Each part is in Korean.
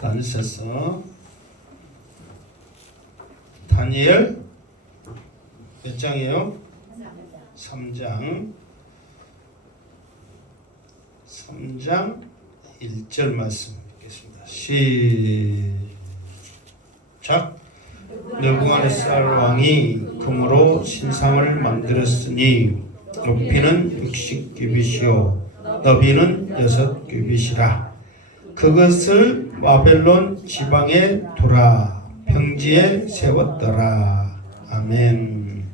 다 앉으셔서 다니엘 몇 장이에요? 3장 1절 말씀 읽겠습니다. 시작. 느부갓네살 왕이 금으로 신상을 만들었으니 높이는 60규빗이요 너비는 6규빗이라. 그것을 바벨론 지방에 두라. 평지에 세웠더라. 아멘.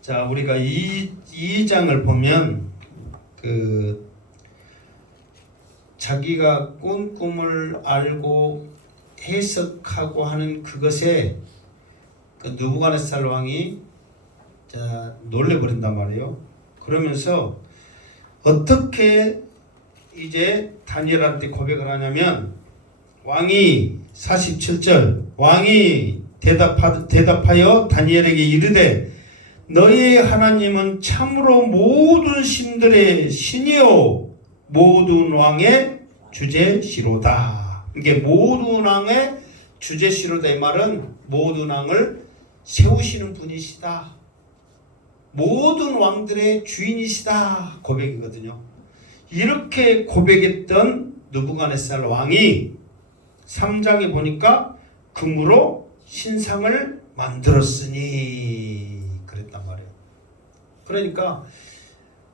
자, 우리가 이 장을 보면 자기가 꾼 꿈을 알고 해석하고 하는 그것에 느부갓네살 왕이 놀래버린단 말이에요. 그러면서 어떻게 이제 다니엘한테 고백을 하냐면, 왕이 47절 왕이 대답하여 다니엘에게 이르되 너희의 하나님은 참으로 모든 신들의 신이요 모든 왕의 주제시로다. 이게 모든 왕의 주제시로다. 이 말은 모든 왕을 세우시는 분이시다. 모든 왕들의 주인이시다. 고백이거든요. 이렇게 고백했던 느부갓네살 왕이 3장에 보니까 금으로 신상을 만들었으니 그랬단 말이에요. 그러니까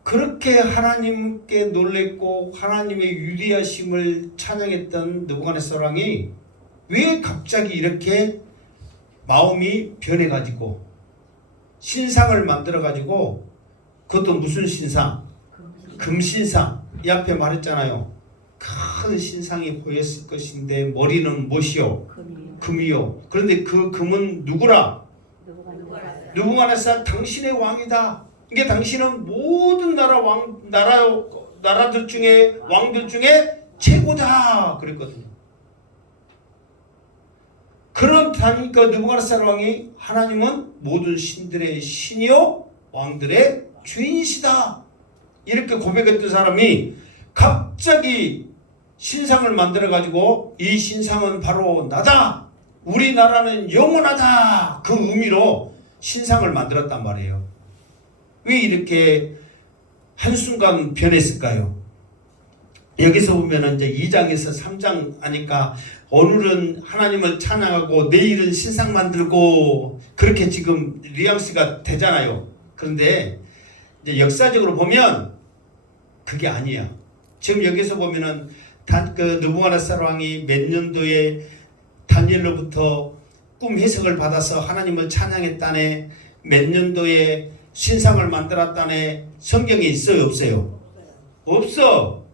그렇게 하나님께 놀랬고 하나님의 위대하심을 찬양했던 느부갓네살 왕이 왜 갑자기 이렇게 마음이 변해가지고 신상을 만들어가지고, 그것도 무슨 신상? 금신상. 이 앞에 말했잖아요. 큰 신상이 보였을 것인데 머리는 무엇이요? 금이요. 그런데 그 금은 누구라? 느부갓네살 당신의 왕이다. 이게 당신은 모든 나라들 중에 왕들 중에 최고다 그랬거든요. 그런 느부갓네살 왕이 하나님은 모든 신들의 신이요 왕들의 주인이시다 이렇게 고백했던 사람이 갑자기 신상을 만들어 가지고 이 신상은 바로 나다, 우리나라는 영원하다, 그 의미로 신상을 만들었단 말이에요. 왜 이렇게 한순간 변했을까요? 여기서 보면 이제 2장에서 3장 하니까 오늘은 하나님을 찬양하고 내일은 신상 만들고 그렇게 지금 뉘앙스가 되잖아요. 그런데 이제 역사적으로 보면 그게 아니야. 지금 여기서 보면은 느부갓네살 왕이 몇 년도에 다니엘로부터 꿈 해석을 받아서 하나님을 찬양했다네, 몇 년도에 신상을 만들었다네, 성경에 있어요 없어요? 없어.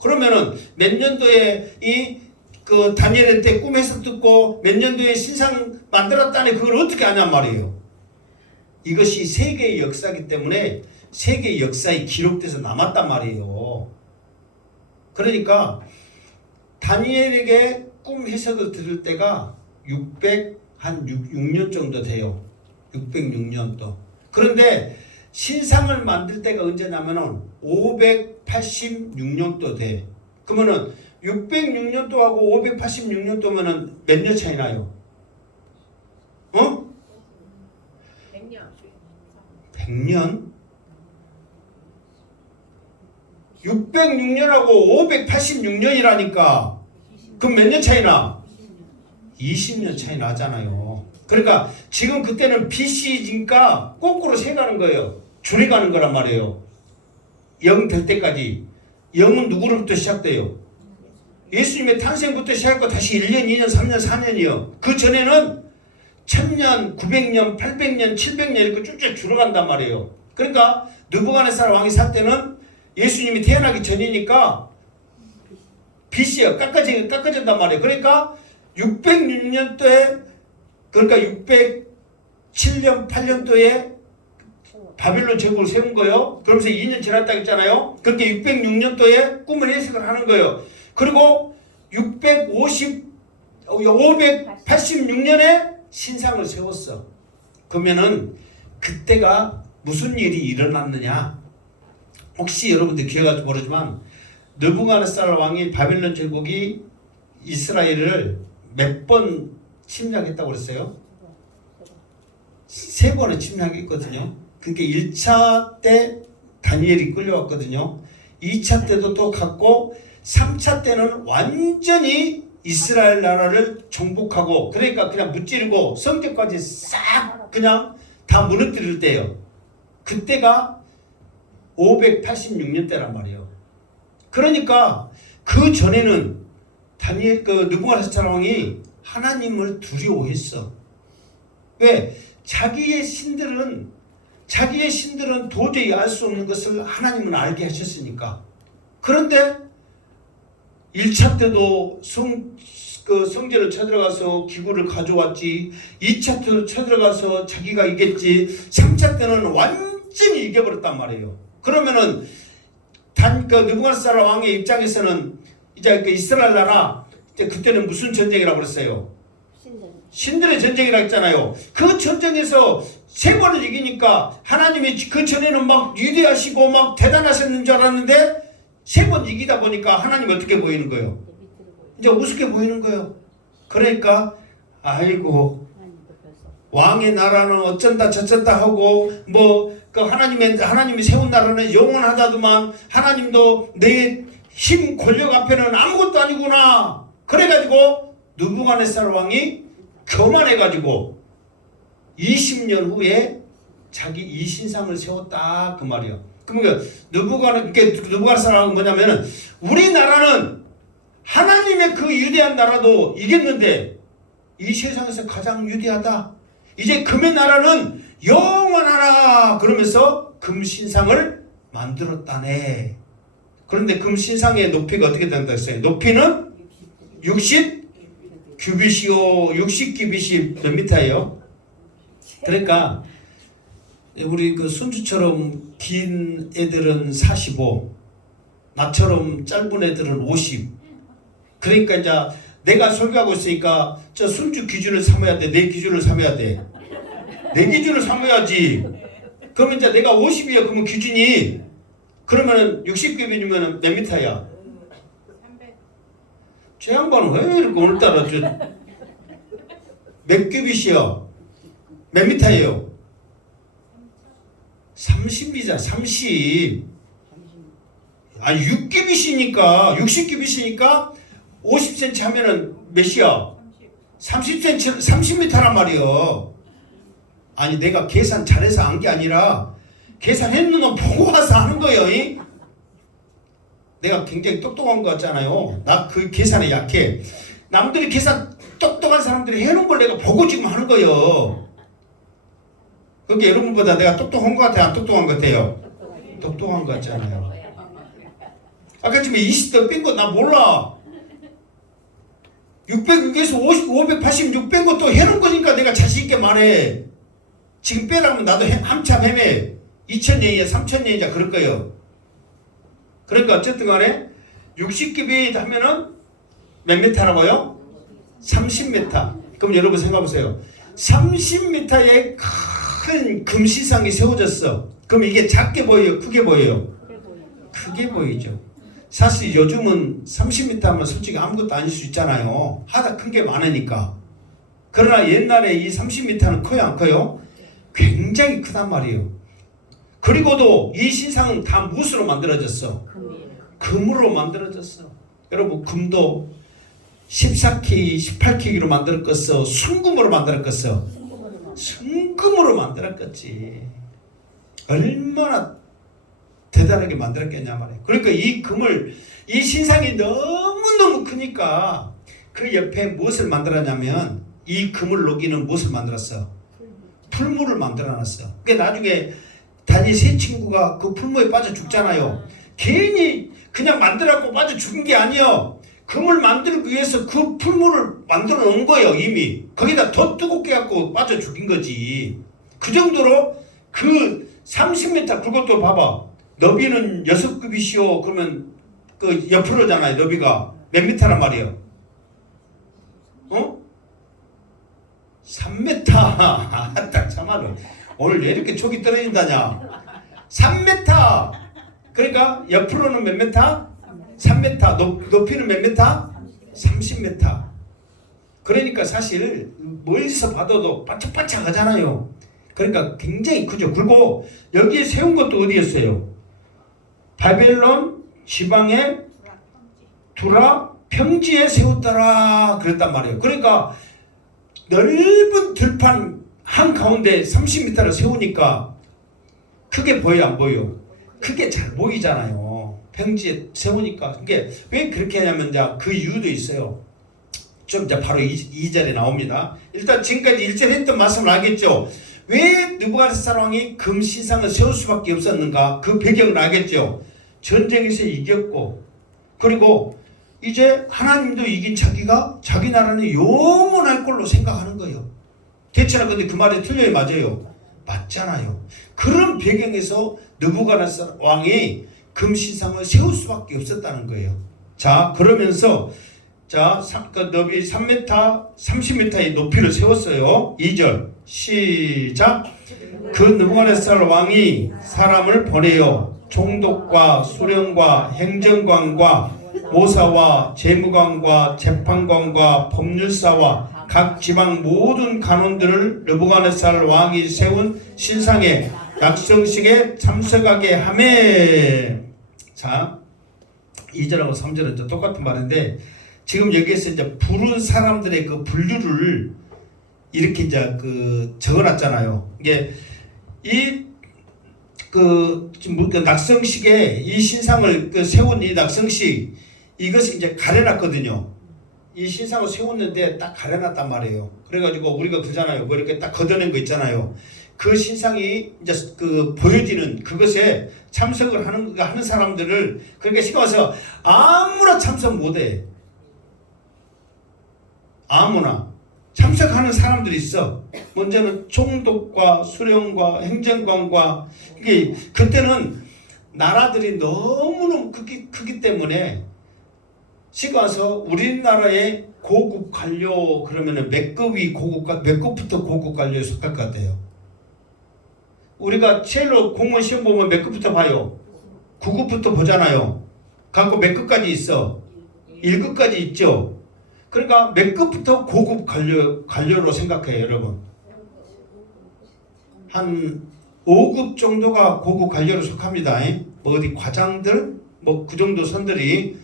그러면은 몇 년도에 다니엘한테 꿈 해석 듣고 몇 년도에 신상 만들었다네, 그걸 어떻게 아냔 말이에요. 이것이 세계의 역사이기 때문에 세계 역사에 기록돼서 남았단 말이에요. 그러니까 다니엘에게 꿈 해석을 들을 때가 606년 정도 돼요. 606년도. 그런데 신상을 만들 때가 언제냐면은 586년도 돼. 그러면은 606년도하고 586년도면은 몇 년 차이 나요? 100년? 606년하고 586년이라니까 그럼 몇 년 차이 나? 20년 차이 나잖아요. 그러니까 지금 그때는 BC니까 거꾸로 세가는 거예요. 줄여가는 거란 말이에요. 0 될 때까지. 0은 누구로부터 시작돼요? 예수님의 탄생부터 시작하고 다시 1년, 2년, 3년, 4년이요. 그 전에는 1000년, 900년, 800년, 700년 이렇게 쭉쭉 줄어간단 말이에요. 그러니까 느부갓네살 왕이 살 때는 예수님이 태어나기 전이니까 BC야. 깎아진단 말이에요. 그러니까 606년도에, 그러니까 607년, 8년도에 바빌론 제국을 세운 거예요. 그러면서 2년 지났다 했잖아요. 그렇게 606년도에 꿈을 해석을 하는 거예요. 그리고 586년에 신상을 세웠어. 그러면은 그때가 무슨 일이 일어났느냐? 혹시 여러분들 기억할지 모르지만 느부갓네살 왕이 바벨론 제국이 이스라엘을 몇 번 침략했다고 그랬어요? 3번을 침략했거든요. 그러니까 1차 때 다니엘이 끌려왔거든요. 2차 때도 또 갔고 3차 때는 완전히 이스라엘 나라를 정복하고, 그러니까 그냥 무찌르고 성전까지 싹 그냥 다 무너뜨릴 때예요. 그때가 586년 때란 말이에요. 그러니까 그 전에는 다니엘 느부갓네살 왕이 하나님을 두려워했어. 왜? 자기의 신들은 도저히 알 수 없는 것을 하나님은 알게 하셨으니까. 그런데 1차 때도 성전을 쳐들어가서 기구를 가져왔지, 2차 때도 쳐들어가서 자기가 이겼지, 3차 때는 완전히 이겨버렸단 말이에요. 그러면은 느부갓네살 왕의 입장에서는 이제 이스라엘 나라, 이제 그때는 무슨 전쟁이라고 그랬어요? 신들의 전쟁이라고 했잖아요. 그 전쟁에서 3번을 이기니까 하나님이 그 전에는 막 위대하시고 막 대단하셨는 줄 알았는데 3번 이기다 보니까 하나님 어떻게 보이는 거예요? 이제 우습게 보이는 거예요. 그러니까 아이고, 왕의 나라는 어쩐다 저쩐다 하고 하나님이 세운 나라는 영원하다더만, 하나님도 내 힘 권력 앞에는 아무것도 아니구나. 그래가지고 느부갓네살 왕이 교만해가지고 20년 후에 자기 이 신상을 세웠다 그 말이야. 그러니까 느부갓네살 왕은 뭐냐면은, 우리나라는 하나님의 그 위대한 나라도 이겼는데 이 세상에서 가장 위대하다. 이제 금의 나라는 영원하라 그러면서 금 신상을 만들었다네. 그런데 금 신상의 높이가 어떻게 된다 했어요? 높이는 60 규빗이요. 60 규빗이 몇 미터예요? 그러니까 우리 손주처럼 긴 애들은 45, 나처럼 짧은 애들은 50. 그러니까 이제 내가 설교하고 있으니까 저 손주 기준을 삼아야 돼. 내 기준을 삼아야 돼. 내 기준을 삼아야지. 그러면 이제 내가 50이야. 그러면 기준이, 그러면은 60규빗이면 몇 미터야? 300. 제 양반은 왜 이렇게 오늘따라 몇 규빗이야? 몇 미터예요? 30이잖아. 30. 아니 6규빗이니까 60규빗이니까 50cm 하면은 몇이야? 30cm, 30m란 말이야. 아니 내가 계산 잘해서 한 게 아니라 계산했는 건 보고 와서 하는 거예요. 내가 굉장히 똑똑한 거 같잖아요. 나 그 계산에 약해. 남들이 계산 똑똑한 사람들이 해놓은 걸 내가 보고 지금 하는 거예요. 그게 여러분보다 내가 똑똑한 거 같아요? 안 똑똑한 거 같아요? 똑똑한 거 같잖아요. 아까 지금 20도 뺀 거 나 몰라. 600에서 50, 586 뺀 것도 해놓은 거니까 내가 자신있게 말해. 지금 빼라면 나도 한참 헤매. 2000년이야 3000년이야 그럴 거예요. 그러니까 어쨌든 간에 60규빗 하면은 몇 미터라고요? 30m. 그럼 여러분 생각해보세요. 30m의 큰 금시상이 세워졌어. 그럼 이게 작게 보여요? 크게 보여요? 크게 보이죠. 사실 요즘은 30m 하면 솔직히 아무것도 아닐 수 있잖아요. 하다 큰 게 많으니까. 그러나 옛날에 이 30m는 커요 안 커요? 굉장히 크단 말이에요. 그리고도 이 신상은 다 무엇으로 만들어졌어? 금으로 만들어졌어. 여러분 금도 14K, 18K로 만들었겠어? 순금으로 만들었겠어? 순금으로 만들었겠지. 얼마나 대단하게 만들었겠냐 말이에요. 그러니까 이 금을, 이 신상이 너무너무 크니까 그 옆에 무엇을 만들었냐면 이 금을 녹이는 무엇을 만들었어? 풀무를 만들어놨어. 그러니까 나중에 다니엘 세 친구가 그 풀무에 빠져 죽잖아요. 괜히 그냥 만들었고 빠져 죽은 게 아니에요. 금을 만들기 위해서 그 풀무를 만들어 놓은 거예요. 이미 거기다 더 뜨겁게 갖고 빠져 죽인 거지. 그 정도로 그 30m, 그것도 봐봐. 너비는 6규빗이요. 그러면 그 옆으로잖아요. 너비가 몇 미터란 말이에요? 3m. 딱 참말로 오늘 왜 이렇게 촉이 떨어진다냐. 3m. 그러니까 옆으로는 몇 미터? 3m, 높이는 몇 미터? 30m. 그러니까 사실 멀리서 봐도 반짝반짝 하잖아요. 그러니까 굉장히 크죠. 그리고 여기에 세운 것도 어디였어요? 바벨론 지방의 두라 평지에 세웠더라 그랬단 말이에요. 그러니까 넓은 들판 한가운데 30m를 세우니까 크게 보여 안 보여? 크게 잘 보이잖아요. 평지에 세우니까. 그게 왜 그렇게 하냐면 그 이유도 있어요. 좀 이제 바로 2절에 나옵니다. 일단 지금까지 1절에 했던 말씀을 알겠죠? 왜 느부갓네살 왕이 금신상을 세울 수밖에 없었는가? 그 배경을 알겠죠? 전쟁에서 이겼고, 그리고 이제 하나님도 이긴 자기 나라는 영원할 걸로 생각하는 거예요. 대체나 근데 그 말이 틀려요, 맞아요? 맞잖아요. 그런 배경에서 느부갓네살 왕이 금신상을 세울 수밖에 없었다는 거예요. 자, 그러면서 그 높이 3m, 30m의 높이를 세웠어요. 2절 시작. 그 느부갓네살 왕이 사람을 보내어 총독과 수령과 행정관과 모사와 재무관과 재판관과 법률사와 각 지방 모든 간원들을 느부갓네살 왕이 세운 신상의 약성식에 참석하게 하매. 자, 2절하고 3절은 똑같은 말인데 지금 여기에서 이제 부른 사람들의 그 분류를 이렇게 이제 적어놨잖아요. 이게 그 낙성식에 이 신상을 세운 이 낙성식 이것이 이제 가려놨거든요. 이 신상을 세웠는데 딱 가려놨단 말이에요. 그래가지고 우리가 그잖아요. 뭐 이렇게 딱 걷어낸 거 있잖아요. 그 신상이 이제 보여지는 그것에 참석을 하는 사람들을 그러니까 시가 와서 아무나 참석 못해. 아무나 참석하는 사람들이 있어. 먼저는 총독과 수령과 행정관과 이게 그때는 나라들이 너무너무 크기 때문에 시가 와서 우리나라의 고급 관료 그러면은 몇 급이 고급과 몇 급부터 고급 관료에 속할 것 같아요. 우리가 첼로 공무원 시험 보면 몇 급부터 봐요? 9급부터 보잖아요. 갖고 몇 급까지 있어? 1급까지 있죠. 그러니까 몇 급부터 고급 관료로 생각해요, 여러분. 한 5급 정도가 고급 관료로 속합니다. 뭐 어디 과장들, 뭐 그 정도 선들이.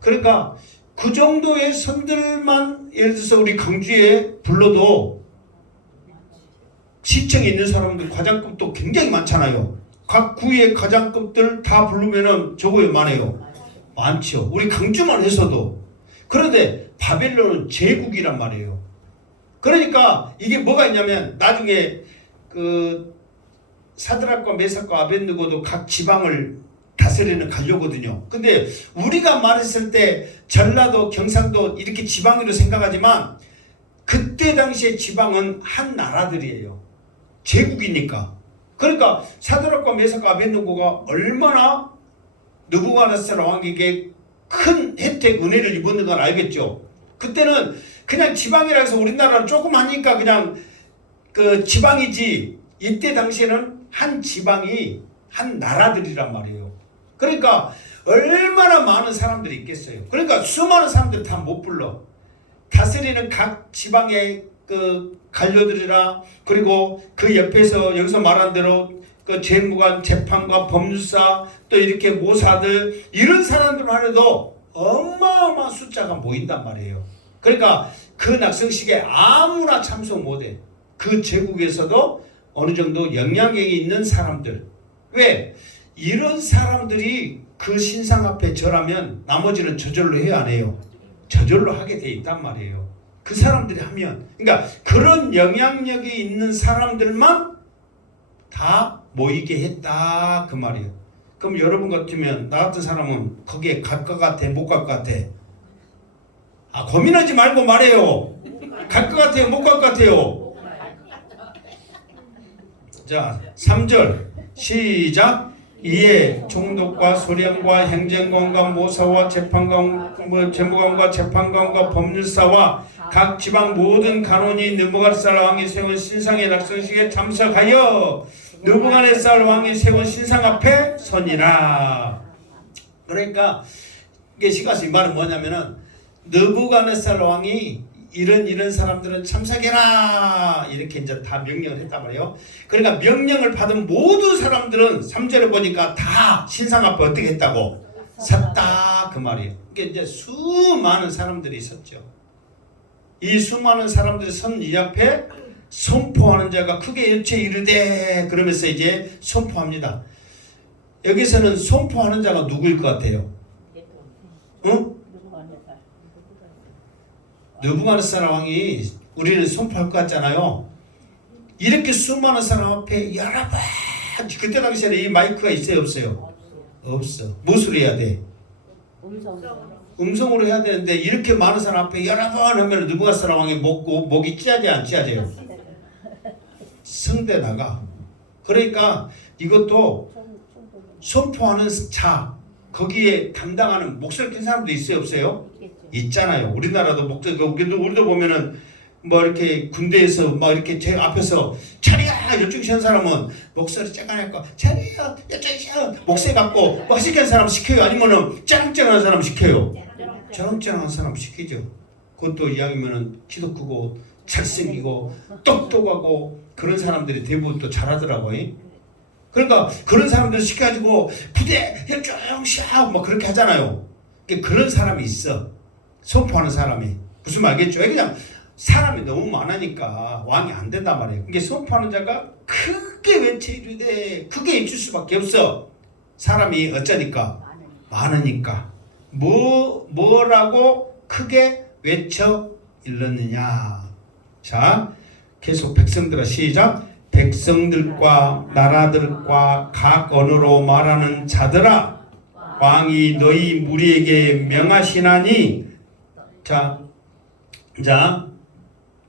그러니까 그 정도의 선들만 예를 들어서 우리 강주에 불러도 시청에 있는 사람들 과장급도 굉장히 많잖아요. 각 구의 과장급들 다 부르면은 적어요, 많아요? 많죠. 우리 강주만 해서도. 그런데 바벨론은 제국이란 말이에요. 그러니까 이게 뭐가 있냐면 나중에 그 사드락과 메삭과 아벳느고도 각 지방을 다스리는 관료거든요. 근데 우리가 말했을 때 전라도, 경상도 이렇게 지방으로 생각하지만 그때 당시에 지방은 한 나라들이에요. 제국이니까. 그러니까 사드락과 메삭과 아벳느고가 얼마나 느부갓네살 왕에게 큰 혜택, 은혜를 입었는 건 알겠죠. 그때는 그냥 지방이라 해서 우리나라는 조금 하니까 그냥 그 지방이지 이때 당시에는 한 지방이 한 나라들이란 말이에요. 그러니까 얼마나 많은 사람들이 있겠어요. 그러니까 수많은 사람들 다 못 불러. 다스리는 각 지방의 그 관료들이라 그리고 그 옆에서 여기서 말한 대로 그 재무관, 재판관, 법률사 또 이렇게 모사들 이런 사람들만 해도 어마어마한 숫자가 모인단 말이에요. 그러니까 그 낙성식에 아무나 참석 못해. 그 제국에서도 어느 정도 영향력이 있는 사람들. 왜? 이런 사람들이 그 신상 앞에 절하면 나머지는 저절로 해야 안 해요? 저절로 하게 돼 있단 말이에요. 그 사람들이 하면. 그러니까 그런 영향력이 있는 사람들만 다 모이게 했다 그 말이에요. 그럼 여러분 같으면 나 같은 사람은 거기에 갈 것 같아 못 갈 것 같아? 고민하지 말고 말해요. 갈 것 같아요 못 갈 것 같아요? 자 3절 시작. 이에 총독과 소령과 행정관과 모사와 재판관, 재무관과 재판관과 법률사와 각 지방 모든 간원이 느부갓네살 왕이 세운 신상의 낙성식에 참석하여 느부갓네살 왕이 세운 신상 앞에 서니라. 그러니까 이게 시가서 이 말은 뭐냐면은 느부갓네살 왕이 이런 사람들은 참석해라 이렇게 이제 다 명령을 했단 말이에요. 그러니까 명령을 받은 모든 사람들은 3절에 보니까 다 신상 앞에 어떻게 했다고? 섰다 그 말이에요. 이게 이제 수많은 사람들이 있었죠. 이 수많은 사람들이 선 이 앞에 선포하는 자가 크게 일체 이르되 그러면서 이제 선포합니다. 여기서는 선포하는 자가 누구일 것 같아요? 응? 느부갓네살 왕이 우리는 선포할 것 같잖아요. 이렇게 수많은 사람 앞에 여러분, 그때 당시에는 이 마이크가 있어요 없어요? 없어. 무엇으로 해야 돼? 음성으로 해야 되는데 이렇게 많은 사람 앞에 여러분 하면 느부갓네살 왕이 목이 찌하지 안 찌하져요? 성대 나가. 그러니까 이것도 선포하는 자, 거기에 담당하는 목소리 큰 사람도 있어요 없어요? 있잖아요. 우리나라도 목소리, 우리도 보면은 뭐 이렇게 군대에서 막 이렇게 제 앞에서 차리야 이쪽 시한 사람은 목소리 쨍하니까 차리야 이쪽 목소리 갖고 뭐 하식한 사람 시켜요? 아니면은 짱짱한 사람 시켜요? 짱짱한 사람 시키죠. 그것도 이왕이면은 키도 크고 잘생기고 똑똑하고 그런 사람들이 대부분 또 잘하더라고요. 그러니까 그런 사람들 시켜가지고 부대 열정샤 막 그렇게 하잖아요. 그런 사람이 있어. 선포하는 사람이. 무슨 말겠죠? 그냥 사람이 너무 많으니까 왕이 안 된단 말이에요. 이게 선포하는 자가 크게 외쳐 이르되 크게 외칠 수밖에 없어. 사람이 어쩌니까? 많으니까. 뭐라고 크게 외쳐 일렀느냐. 자, 계속 백성들아 시작. 백성들과 나라들과 각 언어로 말하는 자들아 왕이 너희 무리에게 명하시나니 자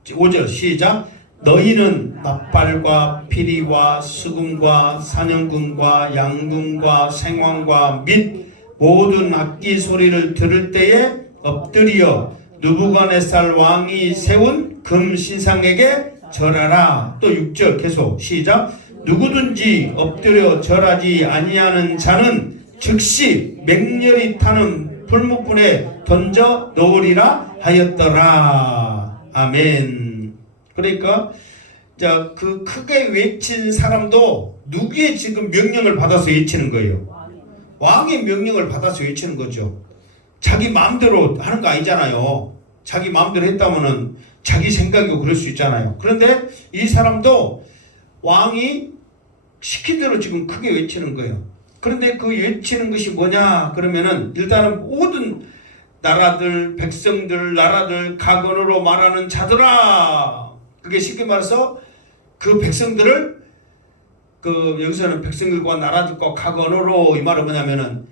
5절 시작. 너희는 나팔과 피리와 수금과 사냥금과 양금과 생황과 및 모든 악기 소리를 들을 때에 엎드려 느부갓네살 왕이 세운 금 신상에게 절하라. 또 6절 계속 시작. 누구든지 엎드려 절하지 아니하는 자는 즉시 맹렬히 타는 풀무불에 던져 넣으리라 하였더라. 아멘. 그러니까 자, 그 크게 외친 사람도 누구의 지금 명령을 받아서 외치는 거예요? 왕의 명령을 받아서 외치는 거죠. 자기 마음대로 하는 거 아니잖아요. 자기 마음대로 했다면은 자기 생각이고 그럴 수 있잖아요. 그런데 이 사람도 왕이 시킨 대로 지금 크게 외치는 거예요. 그런데 그 외치는 것이 뭐냐 그러면은 일단은 모든 나라들, 백성들, 나라들, 각 언어로 말하는 자들아. 그게 쉽게 말해서 그 백성들을 여기서는 백성들과 나라들과 각 언어로 이 말은 뭐냐면은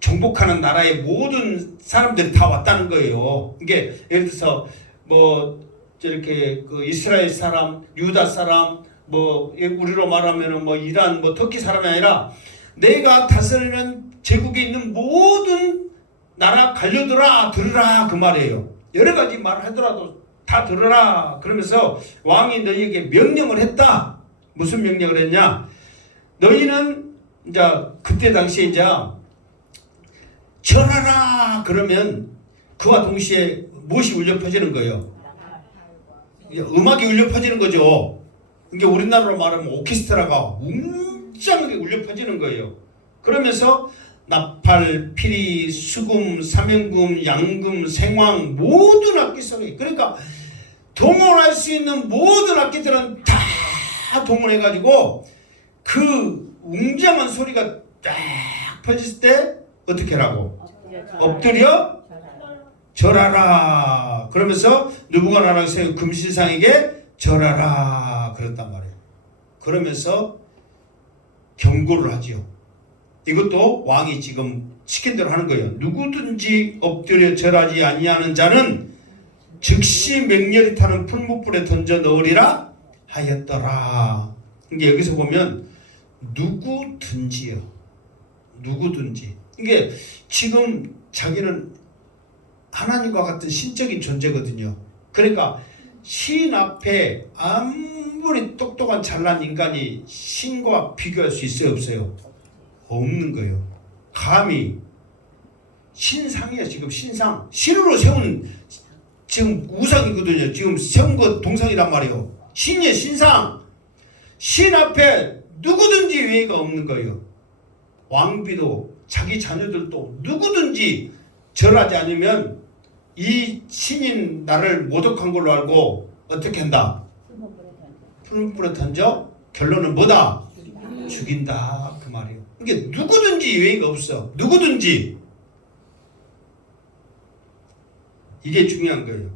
정복하는 나라의 모든 사람들이 다 왔다는 거예요. 이게 예를 들어서 뭐 저렇게 그 이스라엘 사람, 유다 사람, 뭐 우리로 말하면은 뭐 이란, 뭐 터키 사람이 아니라 내가 다스리는 제국에 있는 모든 나라 갈려들아 들으라 그 말이에요. 여러 가지 말을 하더라도 다 들으라. 그러면서 왕이 너희에게 명령을 했다. 무슨 명령을 했냐? 너희는 이제 그때 당시에 이제 절하라 그러면 그와 동시에 무엇이 울려 퍼지는 거예요? 음악이 울려 퍼지는 거죠. 이게 우리나라로 말하면 오케스트라가 웅장하게 울려 퍼지는 거예요. 그러면서 나팔, 피리, 수금, 사명금, 양금, 생황 모든 악기 소리, 그러니까 동원할 수 있는 모든 악기들은 다 동원해가지고 그 웅장한 소리가 딱 퍼졌을 때 어떻게 하라고? 엎드려 절하라. 그러면서 느부갓네살 금신상에게 절하라 그랬단 말이에요. 그러면서 경고를 하지요. 이것도 왕이 지금 시킨 대로 하는 거예요. 누구든지 엎드려 절하지 아니하는 자는 즉시 맹렬히 타는 풀무불에 던져 넣으리라 하였더라. 이게 여기서 보면 누구든지요. 누구든지. 이게 지금 자기는 하나님과 같은 신적인 존재거든요. 그러니까 신 앞에 아무리 똑똑한 잘난 인간이 신과 비교할 수 있어요 없어요? 없는 거예요. 감히 신상이에요. 지금 신상. 신으로 세운 지금 우상이거든요. 지금 세운 것 동상이란 말이에요. 신의 신상. 신 앞에 누구든지 예의가 없는 거예요. 왕비도 자기 자녀들도 누구든지 절하지 않으면 이 신인 나를 모독한 걸로 알고 어떻게 한다? 푸른 불에 던져? 결론은 뭐다? 죽인다 그 말이에요. 그러니까 누구든지 예의가 없어. 누구든지. 이게 중요한 거예요.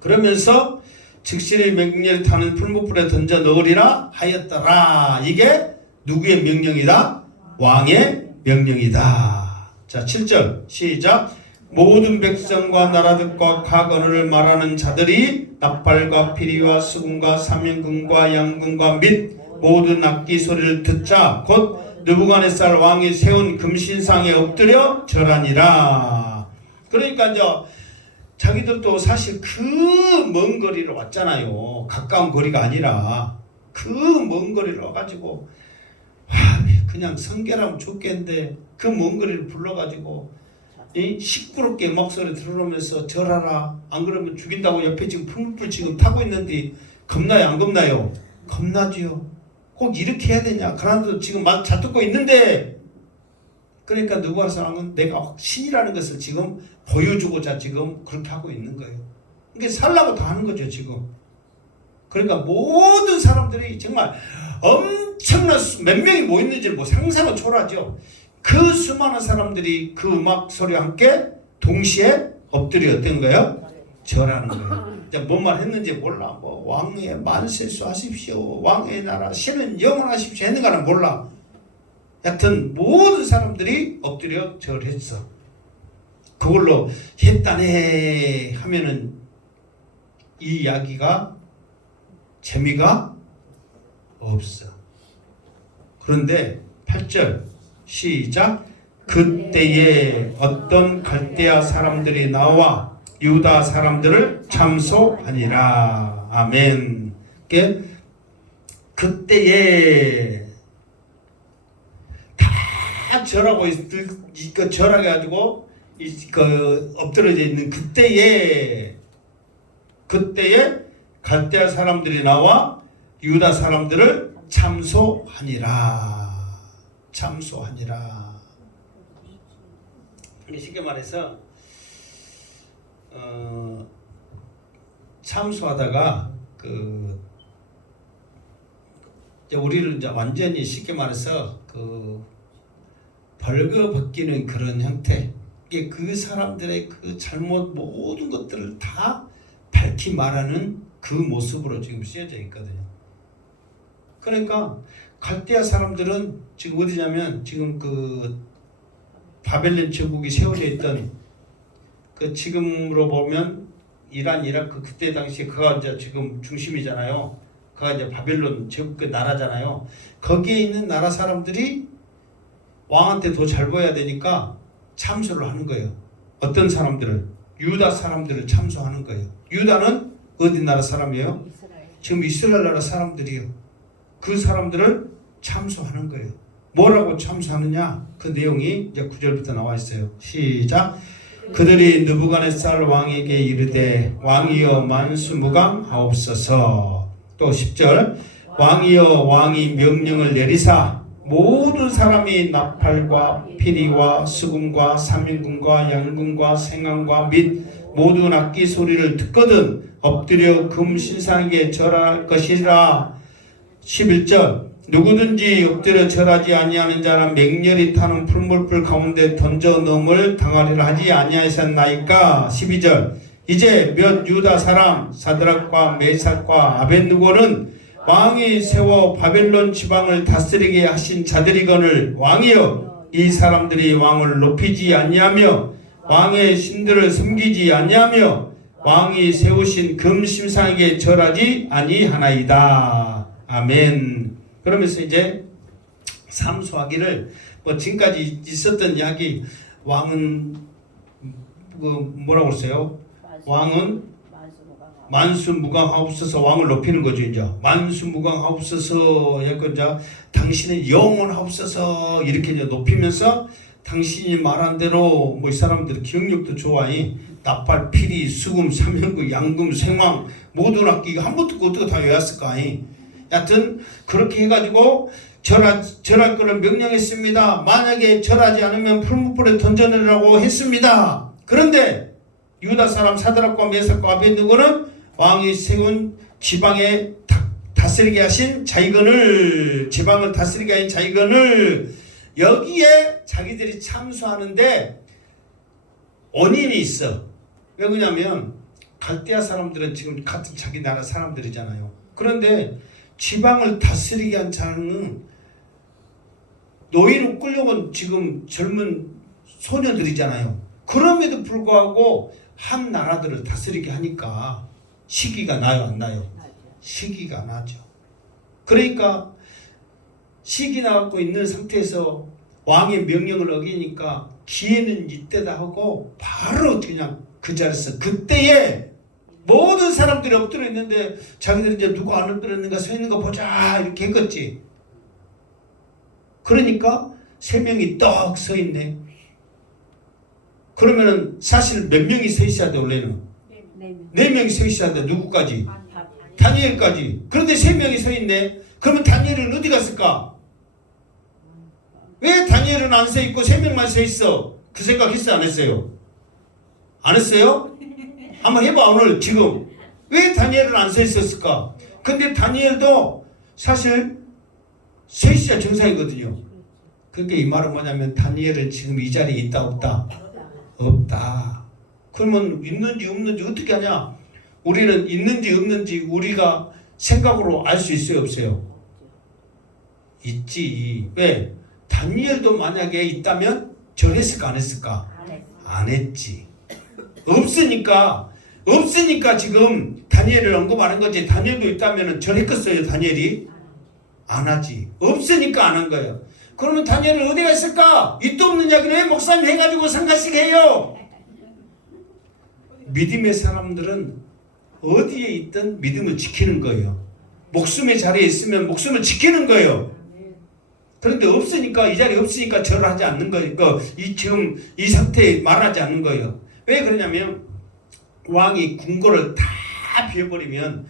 그러면서 즉시의 맹렬히 타는 풀무불에 던져 넣으리라 하였더라. 이게 누구의 명령이다? 왕의 명령이다. 자, 7절 시작. 모든 백성과 나라들과 각 언어를 말하는 자들이 나팔과 피리와 수금과 사면금과 양금과 및 모든 악기 소리를 듣자 곧 느부갓네살 왕이 세운 금신상에 엎드려 절하니라. 그러니까 이제 자기들도 사실 그 먼 거리로 왔잖아요. 가까운 거리가 아니라 그 먼 거리로 와가지고 그냥 성결하면 좋겠는데 그 먼 거리를 불러가지고 시끄럽게 목소리 들으면서 절하라. 안 그러면 죽인다고 옆에 지금 풀무불 지금 타고 있는데 겁나요? 안 겁나요? 겁나지요. 꼭 이렇게 해야 되냐? 그런데도 지금 막 잘 듣고 있는데 그러니까 느부갓네살은 내가 신이라는 것을 지금 보여주고자 지금 그렇게 하고 있는 거예요. 이게 살라고 다 하는 거죠 지금. 그러니까 모든 사람들이 정말 엄청난 몇 명이 모였는지를 뭐 상상을 초월하죠. 그 수많은 사람들이 그 음악 소리와 함께 동시에 엎드려 어떤 거예요? 절하는 거예요. 이제 뭔 말 했는지 몰라. 뭐 왕의 만세수 하십시오. 왕의 나라 신은 영원하십시오 했는가는 몰라. 여튼 모든 사람들이 엎드려 절했어. 그걸로 했다네 하면은 이 이야기가 재미가 없어. 그런데 8절 시작. 그때에 어떤 갈대아 사람들이 나와 유다 사람들을 참소하니라. 아멘. 그때에 다 절하고 절하게 가지고 엎드려져 있는 그때에 갈대아 사람들이 나와 유다 사람들을 참소하니라. 참소하니라. 쉽게 말해서 참소하다가 우리를 이제 완전히 쉽게 말해서 벌거벗기는 그런 형태. 이게 그 사람들의 그 잘못 모든 것들을 다 밝히 말하는 그 모습으로 지금 쓰여져 있거든요. 그러니까 갈대아 사람들은 지금 어디냐면 지금 바벨론 제국이 세워져 있던 지금으로 보면 이란, 이라크 그때 당시에 그가 이제 지금 중심이잖아요. 그가 이제 바벨론 제국의 나라잖아요. 거기에 있는 나라 사람들이 왕한테 더 잘 보여야 되니까 참소를 하는 거예요. 어떤 사람들을? 유다 사람들을 참소하는 거예요. 유다는 어디 나라 사람이에요? 지금 이스라엘 나라 사람들이에요. 그 사람들을 참소하는 거예요. 뭐라고 참소하느냐? 그 내용이 이제 9절부터 나와 있어요. 시작. 그들이 느부갓네살 왕에게 이르되 왕이여 만수무강하옵소서. 또 10절. 왕이여 왕이 명령을 내리사 모든 사람이 나팔과 피리와 수금과 삼인금과 양금과 생강과 및 모든 악기 소리를 듣거든 엎드려 금신상에게 절할 것이라. 11절. 누구든지 엎드려 절하지 아니하는 자는 맹렬히 타는 풀물불 가운데 던져 넣음을 당하리라 하지 아니하셨나이까. 12절. 이제 몇 유다 사람 사드락과 메삭과 아벳느고는 왕이 세워 바벨론 지방을 다스리게 하신 자들이거늘 왕이여 이 사람들이 왕을 높이지 아니하며 왕의 신들을 섬기지 아니하며 왕이 세우신 금심상에게 절하지 아니하나이다. 아멘. 그러면서 이제 삼수하기를 지금까지 있었던 이야기 왕은 뭐라고 했어요? 왕은 만수무강하옵소서. 왕을 높이는 거죠. 이제 만수무강하옵소서. 이제 당신은 영원하옵소서 이렇게 이제 높이면서 당신이 말한 대로 뭐 이 사람들 기억력도 좋아. 나팔, 피리, 수금, 삼형구, 양금, 생황 모든 악기 이거 한 번 듣고 어떻게 다 외웠을까? 여하튼 그렇게 해가지고 절할 거를 명령했습니다. 만약에 절하지 않으면 풀무불에 던져내라고 했습니다. 그런데 유다 사람 사드락과 메삭과 아벳느고는 왕이 세운 지방에 다스리게 하신 자이건을, 지방을 다스리게 하신 자이건을 여기에 자기들이 참수하는데 원인이 있어. 왜 그러냐면 갈대아 사람들은 지금 같은 자기 나라 사람들이잖아요. 그런데 지방을 다스리게 한 자는 노예로 끌려온 지금 젊은 소녀들이잖아요. 그럼에도 불구하고 한 나라들을 다스리게 하니까 시기가 나요, 안 나요? 시기가 나죠. 그러니까 시기 나갖고 있는 상태에서 왕의 명령을 어기니까 기회는 이때다 하고 바로 그냥 그 자리에서 그때에 모든 사람들이 엎드려 있는데 자기들이 이제 누가 안 엎드렸는가 서 있는 거 보자 이렇게 했겠지. 그러니까 3명이 떡 서 있네. 그러면은 사실 몇 명이 서 있어야 돼 원래는? 4명이 서 있어야 돼. 누구까지? 다니엘까지. 그런데 3명이 서 있네. 그러면 다니엘은 어디 갔을까? 왜 다니엘은 안 서 있고 3명만 서 있어? 그 생각 했어요? 안 했어요? 안 했어요? 한번 해봐 오늘 지금. 왜 다니엘은 안 서 있었을까? 근데 다니엘도 사실 서 있어야 정상이거든요. 그러니까 이 말은 뭐냐면 다니엘은 지금 이 자리에 있다 없다? 없다. 그러면 있는지 없는지 어떻게 하냐? 우리는 있는지 없는지 우리가 생각으로 알 수 있어요 없어요? 있지. 왜? 다니엘도 만약에 있다면 절했을까 안 했을까? 안 했지. 없으니까 지금 다니엘을 언급하는 거지. 다니엘도 있다면 절했겠어요 다니엘이? 안 하지. 없으니까 안 한 거예요. 그러면 다니엘은 어디가 있을까? 있도 없는 이야기를 왜 목사님 해가지고 상가씩 해요? 믿음의 사람들은 어디에 있든 믿음을 지키는 거예요. 목숨의 자리에 있으면 목숨을 지키는 거예요. 그런데 없으니까 이 자리에 없으니까 절을 하지 않는 거예요. 지금 이 상태에 말하지 않는 거예요. 왜 그러냐면 왕이 궁궐을 다 비워버리면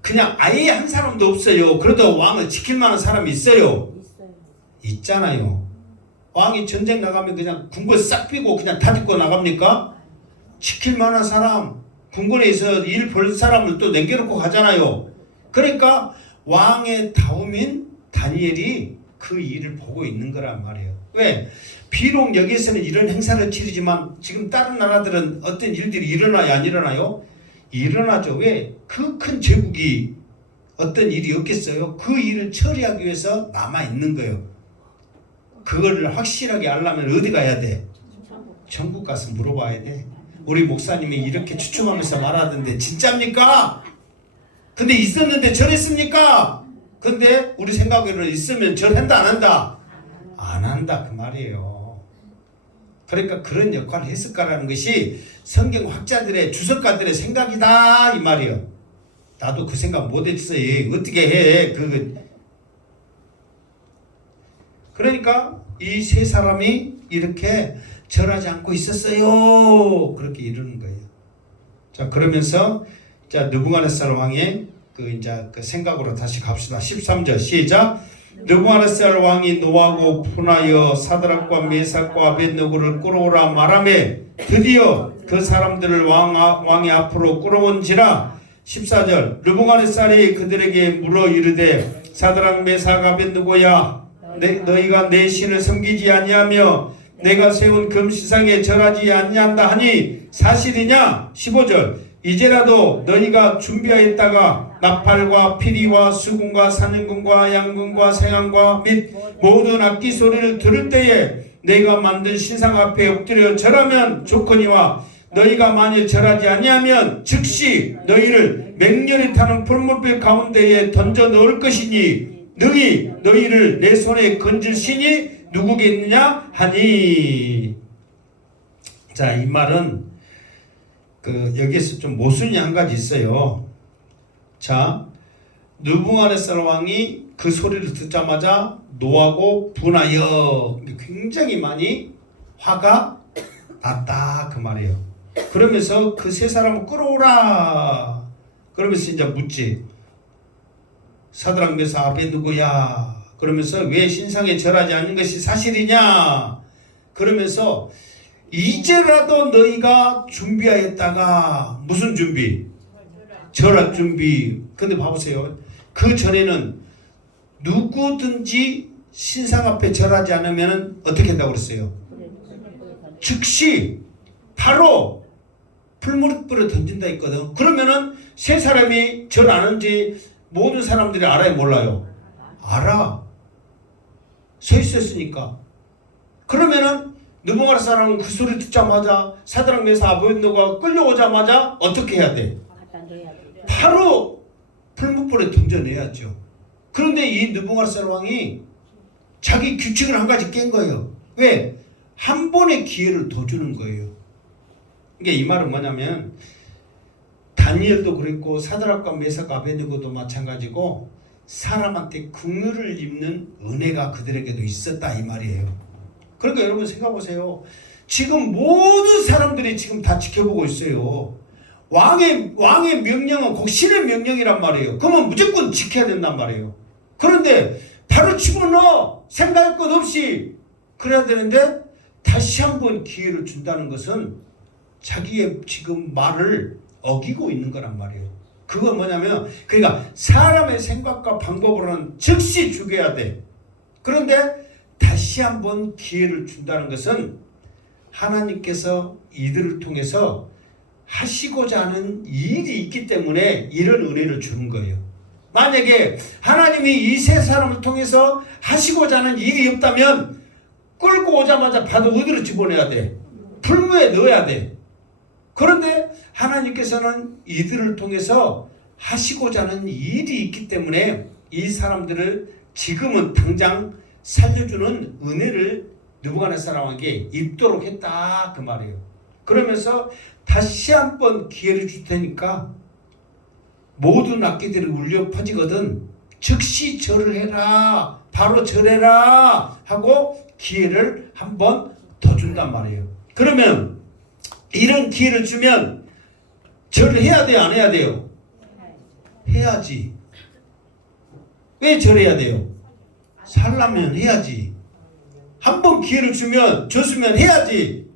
그냥 아예 한 사람도 없어요. 그래도 왕을 지킬 만한 사람이 있어요. 있잖아요. 왕이 전쟁 나가면 그냥 궁궐 싹 비고 그냥 다 딛고 나갑니까? 지킬 만한 사람, 궁궐에서 일 볼 사람을 또 남겨놓고 가잖아요. 그러니까 왕의 다음인 다니엘이 그 일을 보고 있는 거란 말이에요. 왜? 비록 여기에서는 이런 행사를 치르지만 지금 다른 나라들은 어떤 일들이 일어나요? 안 일어나요? 일어나죠. 왜? 그 큰 제국이 어떤 일이 없겠어요? 그 일을 처리하기 위해서 남아있는 거예요. 그거를 확실하게 알려면 어디 가야 돼? 천국 가서 물어봐야 돼. 우리 목사님이 이렇게 추측하면서 말하던데 진짜입니까? 근데 있었는데 절했습니까? 근데 우리 생각으로는 있으면 절한다 안 한다? 안 한다 그 말이에요. 그러니까 그런 역할을 했을까라는 것이 성경 학자들의 주석가들의 생각이다 이 말이에요. 나도 그 생각 못했어요. 어떻게 해? 그러니까 이 세 사람이 이렇게 절하지 않고 있었어요. 그렇게 이러는 거예요. 자 그러면서 자 느부갓네살 왕의 그 생각으로 다시 갑시다. 13절 시작. 느부갓네살 왕이 노하고 분하여 사드락과 메삭과 아벳느고를 끌어오라 말하매 드디어 그 사람들을 왕의 앞으로 끌어온지라. 14절 느부갓네살이 그들에게 물어 이르되 사드락 메삭 아벳느고야 너희가 내 신을 섬기지 아니하며 내가 세운 금시상에 절하지 아니한다 하니 사실이냐? 15절 이제라도 너희가 준비하였다가 나팔과 피리와 수금과 산연금과 양금과 생황과 및 모든 악기 소리를 들을 때에 내가 만든 신상 앞에 엎드려 절하면 좋거니와 너희가 만일 절하지 아니하면 즉시 너희를 맹렬히 타는 풀무불 가운데에 던져 넣을 것이니 너희를 내 손에 건질 신이 누구겠느냐 하니. 자, 이 말은 여기에서 좀 모순이 한 가지 있어요. 자, 느부갓네살 왕이 그 소리를 듣자마자 노하고 분하여 굉장히 많이 화가 났다 그 말이에요. 그러면서 그 세 사람을 끌어오라. 그러면서 이제 묻지. 사드락 메삭 아벳느고야. 그러면서 왜 신상에 절하지 않는 것이 사실이냐. 그러면서 이제라도 너희가 준비하였다가 무슨 준비? 절할 준비. 근데 봐보세요. 그 전에는 누구든지 신상 앞에 절하지 않으면 어떻게 한다고 그랬어요? 즉시 바로 풀무불에 던진다 했거든. 그러면은 세 사람이 절 안 하는지 모든 사람들이 알아요, 몰라요? 알아. 서 있었으니까. 그러면은 느부갓네살 사람은 그 소리 듣자마자 사드락 메삭 아벳느고가 끌려오자마자 어떻게 해야 돼? 바로 풀무불에 던져내야죠. 그런데 이 느부갓네살 왕이 자기 규칙을 한 가지 깬 거예요. 왜? 한 번의 기회를 더 주는 거예요. 이게 이 말은 뭐냐면 다니엘도 그랬고 사드락과 메삭 아벳느고도 마찬가지고 사람한테 긍휼을 입는 은혜가 그들에게도 있었다 이 말이에요. 그러니까 여러분 생각해 보세요. 지금 모든 사람들이 지금 다 지켜보고 있어요. 왕의 명령은 곧 신의 명령이란 말이에요. 그러면 무조건 지켜야 된단 말이에요. 그런데 바로 집어넣어 생각할 것 없이 그래야 되는데 다시 한번 기회를 준다는 것은 자기의 지금 말을 어기고 있는 거란 말이에요. 그건 뭐냐면 그러니까 사람의 생각과 방법으로는 즉시 죽여야 돼. 그런데 다시 한번 기회를 준다는 것은 하나님께서 이들을 통해서 하시고자 하는 일이 있기 때문에 이런 은혜를 주는 거예요. 만약에 하나님이 이 세 사람을 통해서 하시고자 하는 일이 없다면 끌고 오자마자 바로 어디로 집어넣어야 돼? 풀무에 넣어야 돼. 그런데 하나님께서는 이들을 통해서 하시고자 하는 일이 있기 때문에 이 사람들을 지금은 당장 살려주는 은혜를 느부갓네살 왕에게 입도록 했다 그 말이에요. 그러면서 다시 한번 기회를 줄 테니까 모든 악기들이 울려 퍼지거든 즉시 절을 해라, 바로 절해라 하고 기회를 한 번 더 준단 말이에요. 그러면 이런 기회를 주면 절을 해야 돼요, 안 해야 돼요? 해야지. 왜 절해야 돼요? 살려면 해야지. 한 번 기회를 줬으면 해야지.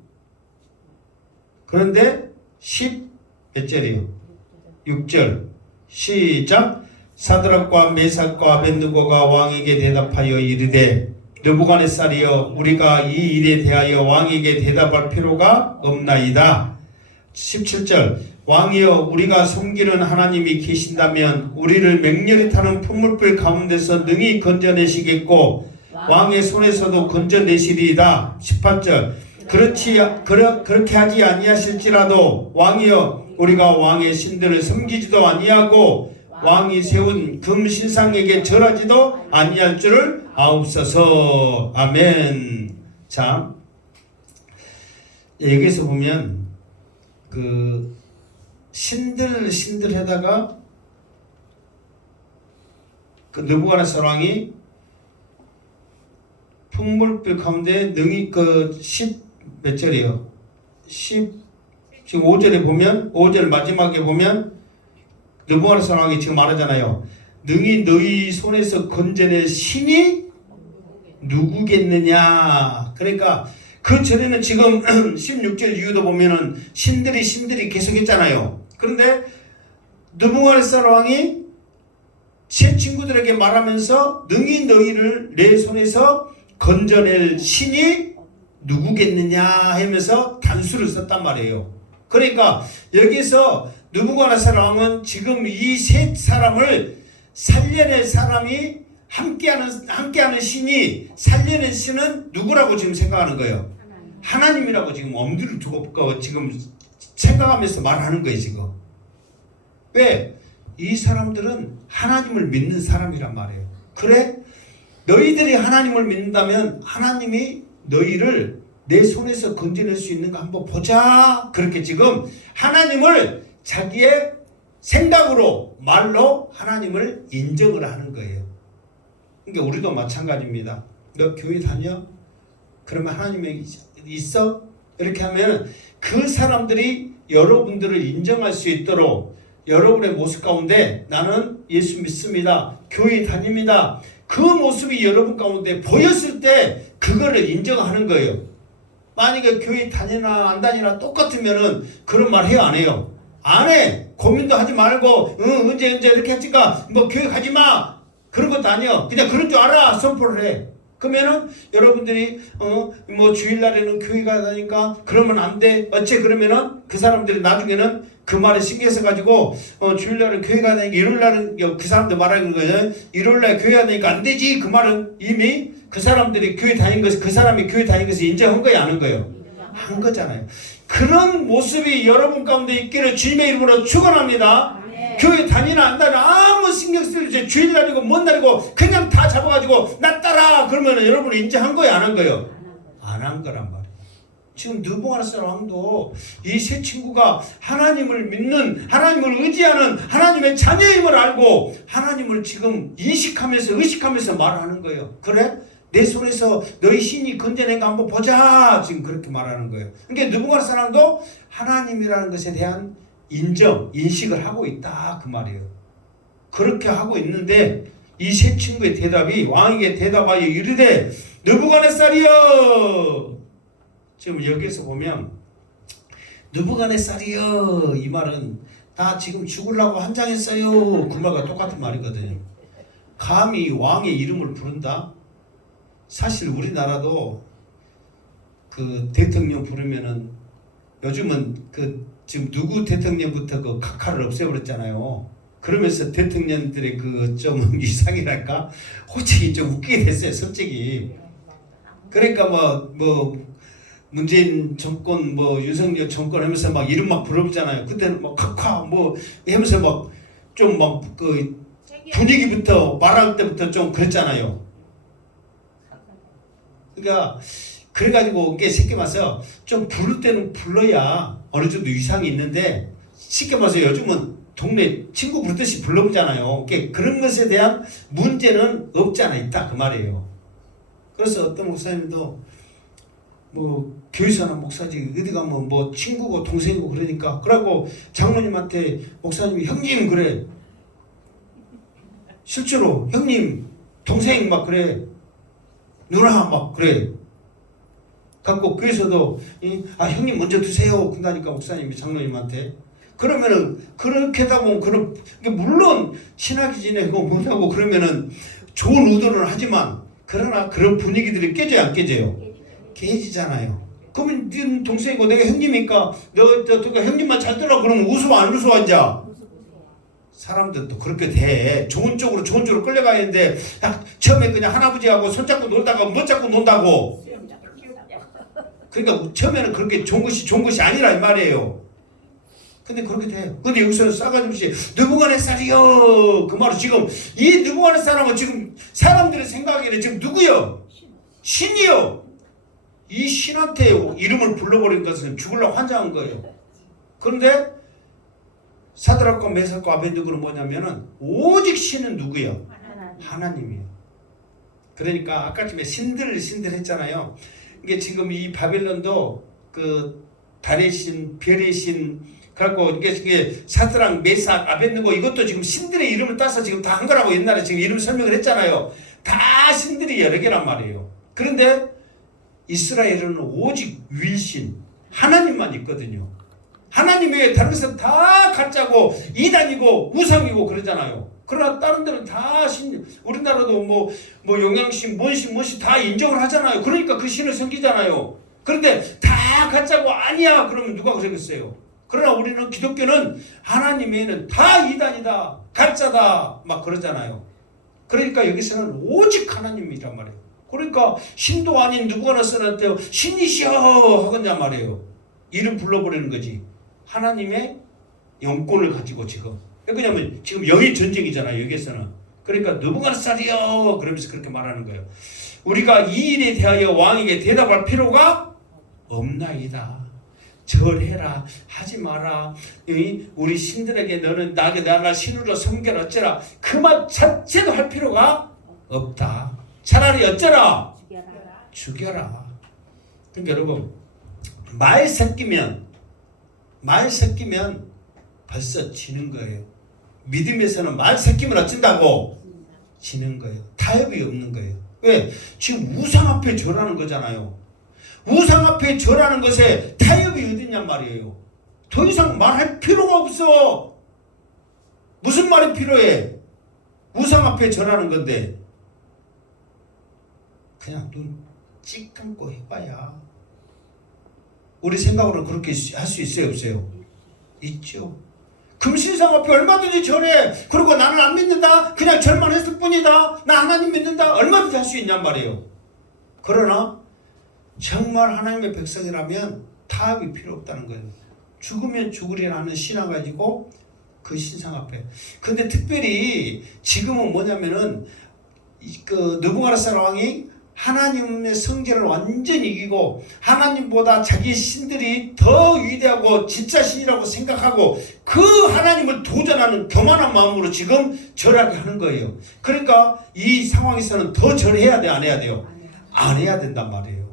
그런데 10몇 절이요? 6절 시작. 사드락과 메삭과 아벳느고가 왕에게 대답하여 이르되 느부갓네살이여 우리가 이 일에 대하여 왕에게 대답할 필요가 없나이다. 17절 왕이여 우리가 섬기는 하나님이 계신다면 우리를 맹렬히 타는 풀무불 가운데서 능히 건져내시겠고 왕의 손에서도 건져내시리이다. 18절 그렇게 하지 아니하실지라도 왕이여 우리가 왕의 신들을 섬기지도 아니하고 왕이 세운 금신상에게 절하지도 아니할 줄을 아옵소서. 아멘. 자, 여기서 보면 그 신들에다가 그 느부갓네살 왕이 풍물불 가운데 능히 그 10 몇 절이요? 10 지금 5절에 보면 5절 마지막에 보면 느부갓네살 왕이 지금 말하잖아요. 능히 너희 손에서 건져낼 신이 누구겠느냐. 그러니까 그 전에는 지금 16절 이후도 보면은 신들이 계속 했잖아요. 그런데 느부갓네살 왕이 세 친구들에게 말하면서 능히 너희를 내 손에서 건져낼 신이 누구겠느냐 하면서 단수를 썼단 말이에요. 그러니까 여기서 느부갓네살 왕은 지금 이 세 사람을 살려낼 사람이 함께하는 신이 살려낼 신은 누구라고 지금 생각하는 거예요? 하나님이라고 지금 엄두를 두고 지금 생각하면서 말하는 거예요 지금. 왜? 이 사람들은 하나님을 믿는 사람이란 말이에요. 그래? 너희들이 하나님을 믿는다면 하나님이 너희를 내 손에서 건져낼 수 있는가 한번 보자. 그렇게 지금 하나님을 자기의 생각으로 말로 하나님을 인정을 하는 거예요. 그러니까 우리도 마찬가지입니다. 너 교회 다녀? 그러면 하나님의 있어? 이렇게 하면 그 사람들이 여러분들을 인정할 수 있도록 여러분의 모습 가운데 나는 예수 믿습니다. 교회 다닙니다. 그 모습이 여러분 가운데 보였을 때 그거를 인정하는 거예요. 만약에 교회 다니나 안 다니나 똑같으면은 그런 말 해요, 안 해요? 안 해. 고민도 하지 말고 언제 이렇게 했으니까 뭐 교회 가지 마. 그런 것도 아니에요. 그냥 그런 줄 알아. 선포를 해. 그러면은 여러분들이 뭐 주일날에는 교회 가다니까 그러면 안 돼. 어째 그러면은 그 사람들이 나중에는 그 말에 신경 써가지고 주일날은 교회 가다니까 일요일날은 그 사람들 말하는 거예요. 일요일날 교회 가다니까 안 되지. 그 말은 이미 그 사람들이 교회 다닌 것을 그 사람이 교회 다닌 것을 인정한 거예요, 안 한 거예요? 한 거잖아요. 그런 모습이 여러분 가운데 있기를 주님의 이름으로 축원합니다. 교회 다니나 안 다니나 아무 신경 쓰지 주일날이고 뭔 날이고 그냥 다 잡아가지고 나 따라 그러면 여러분이 인정한 거예요, 안 한 거예요? 안 한 거란 말이에요. 지금 느부갓네살 왕도 이 세 친구가 하나님을 믿는 하나님을 의지하는 하나님의 자녀임을 알고 하나님을 지금 인식하면서 의식하면서 말하는 거예요. 그래? 내 손에서 너희 신이 건져낸가 한번 보자. 지금 그렇게 말하는 거예요. 그러니까 느부갓네살 왕도 하나님이라는 것에 대한 인식을 하고 있다 그 말이에요. 그렇게 하고 있는데 이 세 친구의 대답이 왕에게 대답하여 이르되 느부갓네살이여. 지금 여기에서 보면 느부갓네살이여 이 말은 나 지금 죽으려고 환장했어요 그 말과 똑같은 말이거든요. 감히 왕의 이름을 부른다? 사실 우리나라도 그 대통령 부르면은 요즘은 그 지금 누구 대통령부터 그 각하를 없애버렸잖아요. 그러면서 대통령들의 그 좀 이상이랄까 호칭이 좀 웃기게 됐어요, 솔직히. 그러니까 뭐 문재인 정권 뭐 윤석열 정권 하면서 막 이름 막 부르잖아요. 그때는 막 각하 뭐 하면서 막 좀 막 그 분위기부터 말할 때부터 좀 그랬잖아요. 그러니까 그래가지고 이게 쉽게 말해서 좀 부를 때는 불러야 어느 정도 위상이 있는데 쉽게 말해서 요즘은 동네 친구 부르듯이 불러보잖아요. 그런 것에 대한 문제는 없지 않아 있다 그 말이에요. 그래서 어떤 목사님도 뭐 교회에서나 목사지 어디 가면 뭐 친구고 동생이고 그러니까 그러고 장로님한테 목사님이 형님 그래. 실제로 형님 동생 막 그래. 누나 막 그래. 갖고 교회에서도 형님 먼저 드세요. 그러니까 목사님이 장로님한테 그러면은 그렇게 하다 보면 그런 물론 친하게 지내고 뭐하고 그러면은 좋은 의도는 하지만 그러나 그런 분위기들이 깨져요, 안 깨져요? 깨지잖아요. 그러면 네 동생이고 내가 형님이니까 너 형님만 잘 들어 그러면 웃어 안 웃어 앉아? 사람들도 그렇게 돼. 좋은 쪽으로 끌려가야 되는데 처음에 그냥 할아버지하고 손잡고 놀다가 못 잡고 논다고. 그러니까 처음에는 그렇게 좋은 것이 아니라 이 말이에요. 근데 그렇게 돼. 근데 여기서 싸가지 없이 느부갓네살이요 그 말은 지금 이 느부갓네살은 지금 사람들의 생각에는 지금 누구요? 신이요. 이 신한테 이름을 불러버린 것은 죽으려고 환장한 거예요. 그런데 사드락과 메삭과 아벤느고는 뭐냐면은 오직 신은 누구요? 하나님이에요. 그러니까 아까쯤에 신들 했잖아요. 이게 지금 이 바벨론도 그 달의 신, 별의 신, 그래갖고 이게 사드락, 메삭, 아벤느고 이것도 지금 신들의 이름을 따서 지금 다 한 거라고 옛날에 지금 이름 설명을 했잖아요. 다 신들이 여러 개란 말이에요. 그런데 이스라엘은 오직 유일신 하나님만 있거든요. 하나님 외에 다른 것은 다 가짜고 이단이고 우상이고 그러잖아요. 그러나 다른 데는 다 신, 우리나라도 뭐 용양신, 뭔신 다 인정을 하잖아요. 그러니까 그 신을 섬기잖아요. 그런데 다 가짜고 아니야 그러면 누가 그러겠어요? 그러나 우리는 기독교는 하나님 외에는 다 이단이다, 가짜다 막 그러잖아요. 그러니까 여기서는 오직 하나님이란 말이에요. 그러니까 신도 아닌 느부갓네살한테 신이시여 하겠냔 말이에요. 이름 불러버리는 거지. 하나님의 영권을 가지고 지금. 왜냐면 지금 영의 전쟁이잖아요. 여기에서는. 그러니까 느부갓네살이여 그러면서 그렇게 말하는 거예요. 우리가 이 일에 대하여 왕에게 대답할 필요가 없나이다. 절해라 하지 마라. 우리 신들에게 너는 나를 신으로 섬겨라 어쩌라. 그 말 자체도 할 필요가 없다. 차라리 어쩌라? 죽여라. 그러니까 여러분 말 섞이면 벌써 지는 거예요. 믿음에서는 말 섞이면 어쩐다고? 지는 거예요. 타협이 없는 거예요. 왜? 지금 우상 앞에 절하는 거잖아요. 우상 앞에 절하는 것에 타협이 어딨냔 말이에요. 더 이상 말할 필요가 없어. 무슨 말이 필요해? 우상 앞에 절하는 건데 그냥 눈 찍 감고 해봐야. 우리 생각으로 그렇게 할 수 있어요, 없어요? 있죠. 금신상 앞에 얼마든지 절해. 그리고 나는 안 믿는다. 그냥 절만 했을 뿐이다. 나 하나님 믿는다. 얼마든지 할 수 있냔 말이에요. 그러나 정말 하나님의 백성이라면 타협이 필요 없다는 거예요. 죽으면 죽으리라는 신앙 가지고 그 신상 앞에. 근데 특별히 지금은 뭐냐면은 그 느부갓네살 왕이 하나님의 성전을 완전히 이기고 하나님보다 자기 신들이 더 위대하고 진짜 신이라고 생각하고 그 하나님을 도전하는 교만한 마음으로 지금 절하게 하는 거예요. 그러니까 이 상황에서는 더 절해야 돼, 안 해야 돼요? 안 해야 된단 말이에요.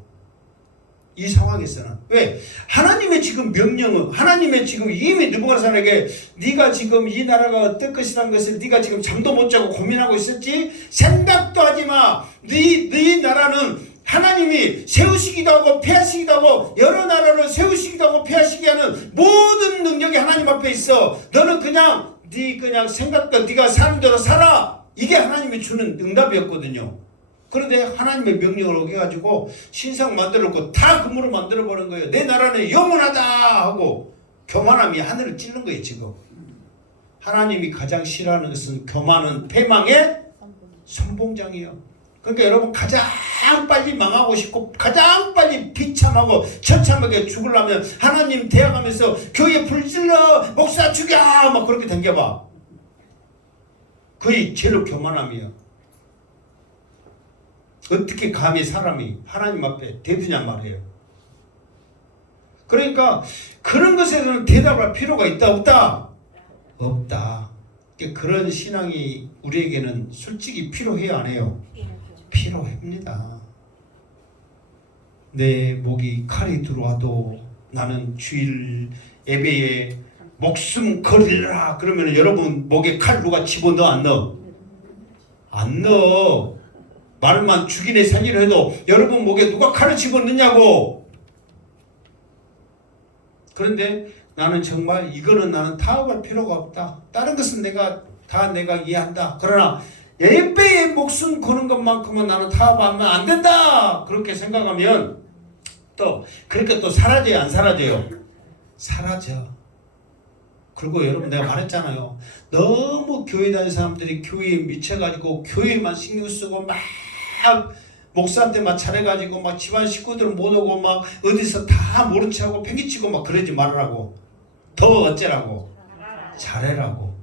이 상황에서는. 왜? 하나님의 지금 명령은, 하나님의 지금 이미 느부갓네살에게 네가 지금 이 나라가 어떨 것이라는 것을 네가 지금 잠도 못 자고 고민하고 있었지? 생각도 하지 마. 네 나라는 하나님이 세우시기도 하고 폐하시기도 하고 여러 나라를 세우시기도 하고 폐하시게 하는 모든 능력이 하나님 앞에 있어. 너는 그냥 그냥 생각도 네가 사람대로 살아. 이게 하나님이 주는 응답이었거든요. 그런데 하나님의 명령을 어겨가지고 신상 만들어놓고 다 금으로 만들어버린 거예요. 내 나라는 영원하다 하고 교만함이 하늘을 찌른 거예요. 지금 하나님이 가장 싫어하는 것은 교만은 패망의 선봉장이에요. 그러니까 여러분 가장 빨리 망하고 싶고 가장 빨리 비참하고 처참하게 죽으려면 하나님 대항하면서 교회 불질러 목사 죽여 막 그렇게 댕겨봐. 그게 제일 교만함이에요. 어떻게 감히 사람이 하나님 앞에 대드냔 말이에요. 그러니까 그런 것에는 대답할 필요가 있다 없다? 없다. 그런 신앙이 우리에게는 솔직히 필요해요, 안 해요? 필요합니다. 내 목이 칼이 들어와도 나는 주일 예배에 목숨 걸리라 그러면 여러분 목에 칼 누가 집어넣어 안 넣어? 안 넣어. 말만 죽이네 살리려 해도 여러분 목에 누가 칼을 집어넣냐고. 그런데 나는 정말 이거는 나는 타협할 필요가 없다. 다른 것은 내가 이해한다. 그러나 예배에 목숨 거는 것만큼은 나는 타협하면 안 된다. 그렇게 생각하면 또 그렇게 또 사라져요, 안 사라져요? 사라져. 그리고 여러분 내가 말했잖아요. 너무 교회 다니는 사람들이 교회에 미쳐가지고 교회만 신경 쓰고 막 목사한테 막 잘해가지고 막 집안 식구들 못 오고 막 어디서 다 모른 척하고 팽개치고 막 그러지 말으라고. 더 어쩌라고? 잘해라고.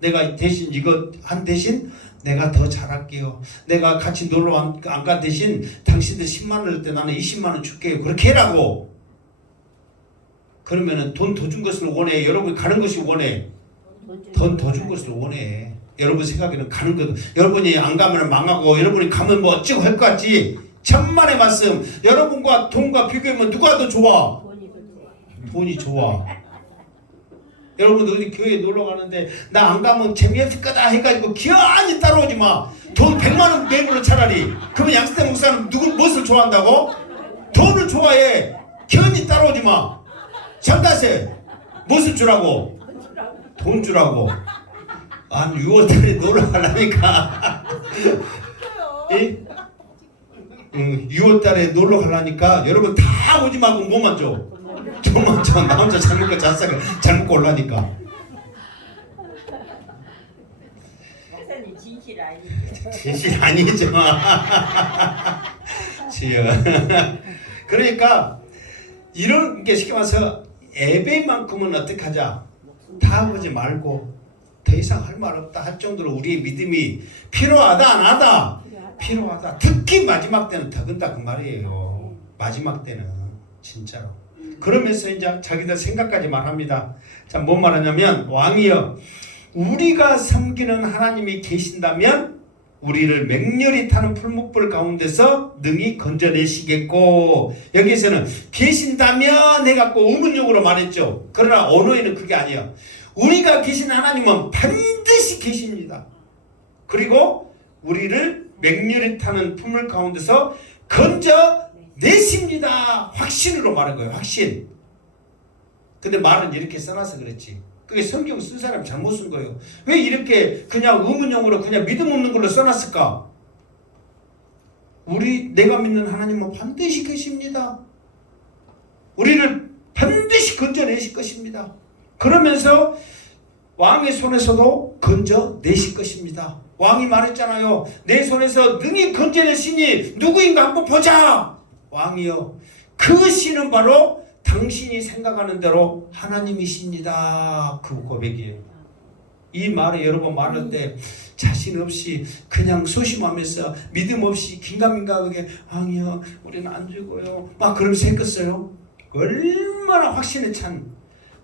내가 대신 이거 한 대신 내가 더 잘할게요. 내가 같이 놀러 안 간 대신 당신들 10만 원 낼 때 나는 20만 원 줄게요. 그렇게 해라고. 그러면은 돈 더 준 것을 원해. 여러분이 가는 것이 원해. 돈 더 준 것을 원해. 여러분 생각에는 가는 것, 여러분이 안 가면 망하고 여러분이 가면 뭐 어찌고 할 것 같지? 천만의 말씀. 여러분과 돈과 비교하면 누가 더 좋아? 돈이 좋아. 여러분 어디 교회에 놀러 가는데 나 안 가면 재미없을 거다 해가지고 기어이 따라오지 마. 돈 100만 원 내물어 차라리. 그러면 양승태 목사는 무엇을 좋아한다고? 돈을 좋아해. 기어이 따라오지 마. 장다세 무엇을 주라고? 돈 주라고. 한 6월달에 놀러 가려니까 6월달에 놀러 가려니까 여러분 다 오지 말고 뭐만 줘? 돈만 줘. 나 혼자 잘 먹고 잘 먹고 올라니까. 목사님 진실 아니죠? 진실 아니죠. 그러니까 이런 게 쉽게 말해서 예배만큼은 어떻게 하자? 다 하지 말고 더 이상 할 말 없다 할 정도로 우리의 믿음이 필요하다 안 하다? 필요하다. 특히 마지막 때는 더군다 그 말이에요. 마지막 때는 진짜로. 그러면서 이제 자기들 생각까지 말합니다. 자, 뭔 말하냐면 왕이여 우리가 섬기는 하나님이 계신다면 우리를 맹렬히 타는 풀무불 가운데서 능히 건져내시겠고, 여기에서는 계신다면 해갖고 의문용으로 말했죠. 그러나 언어에는 그게 아니에요. 우리가 계신 하나님은 반드시 계십니다. 그리고 우리를 맹렬히 타는 풀물 가운데서 건져내십니다. 확신으로 말한 거예요. 확신. 근데 말은 이렇게 써놔서 그렇지. 그게 성경 쓴 사람이 잘못 쓴 거예요. 왜 이렇게 그냥 의문용으로 그냥 믿음 없는 걸로 써놨을까? 내가 믿는 하나님은 반드시 계십니다. 우리를 반드시 건져내실 것입니다. 그러면서 왕의 손에서도 건져내실 것입니다. 왕이 말했잖아요. 내 손에서 능히 건져내시니 누구인가 한번 보자. 왕이요, 그 신은 바로 당신이 생각하는 대로 하나님이십니다. 그 고백이에요. 이 말을 여러 번 말할 때 자신 없이 그냥 소심하면서 믿음 없이 긴가민가하게 왕이요, 우리는 안 죽어요, 막 그러면서 했겠어요? 얼마나 확신에 찬,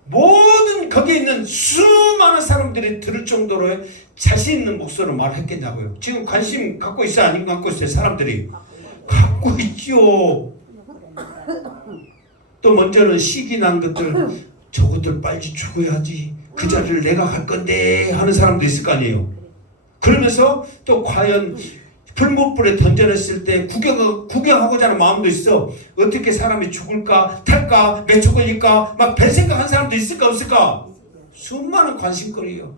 모든 거기에 있는 수많은 사람들이 들을 정도로 자신 있는 목소리로 말했겠냐고요. 지금 관심 갖고 있어요? 안 갖고 있어요? 사람들이 갖고 있죠. 또 먼저는 시기 난 것들, 저것들 빨리 죽어야지, 그 자리를 내가 갈 건데 하는 사람도 있을 거 아니에요. 그러면서 또 과연 풀무불에 던져냈을 때 구경하고자 하는 마음도 있어. 어떻게 사람이 죽을까, 탈까, 몇 초 걸릴까, 막 별 생각한 사람도 있을까 없을까? 수많은 관심거리예요.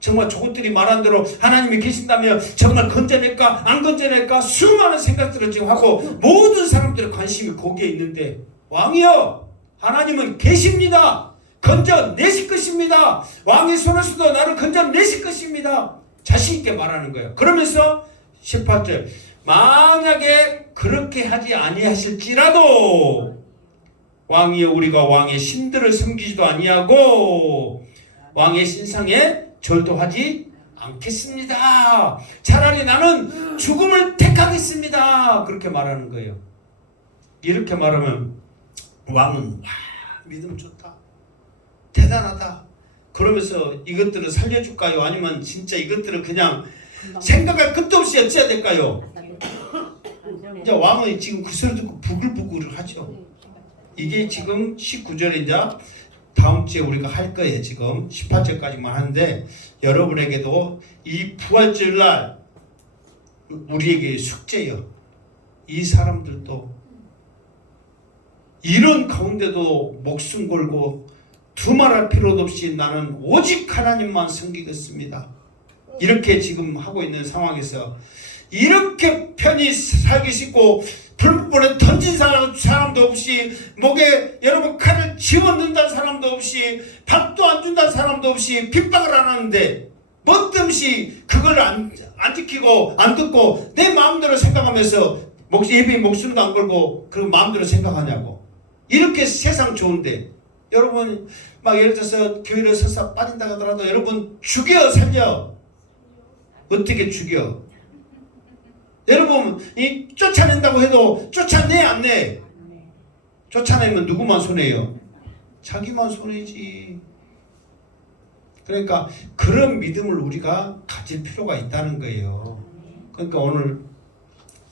정말 저것들이 말한 대로 하나님이 계신다면 정말 건져낼까 안 건져낼까 수많은 생각들을 지금 하고 모든 사람들의 관심이 거기에 있는데, 왕이여, 하나님은 계십니다. 건져내실 것입니다. 왕의 손에서도 나를 건져내실 것입니다. 자신 있게 말하는 거예요. 그러면서 18절, 만약에 그렇게 하지 아니하실지라도 왕이여, 우리가 왕의 신들을 섬기지도 아니하고 왕의 신상에 절도하지 않겠습니다. 차라리 나는 죽음을 택하겠습니다. 그렇게 말하는 거예요. 이렇게 말하면 왕은 와, 믿음 좋다, 대단하다, 그러면서 이것들을 살려줄까요? 아니면 진짜 이것들을 그냥 생각할 끝도 없이 어찌해야 될까요? 이제 왕은 지금 그 소리 듣고 부글부글 하죠. 이게 지금 19절에 이제 다음 주에 우리가 할 거예요. 지금 18절까지만 하는데, 여러분에게도 이 부활절날 우리에게 숙제요. 이 사람들도 이런 가운데도 목숨 걸고 두말할 필요도 없이 나는 오직 하나님만 섬기겠습니다, 이렇게 지금 하고 있는 상황에서 이렇게 편히 살기 쉽고 불불에 던진 사람도 없이, 목에 여러분 칼을 집어넣는다는 사람도 없이, 밥도 안 준다는 사람도 없이 핍박을 안 하는데 뭣든지 그걸 안 지키고 안 듣고 내 마음대로 생각하면서 예배 목숨도 안 걸고 그리고 마음대로 생각하냐고. 이렇게 세상 좋은데 여러분 막 예를 들어서 교회를 설사 빠진다 하더라도 여러분 죽여 살려? 어떻게 죽여? 여러분 이 쫓아낸다고 해도 쫓아내 안 내? 쫓아내면 누구만 손해요? 자기만 손해지. 그러니까 그런 믿음을 우리가 가질 필요가 있다는 거예요. 그러니까 오늘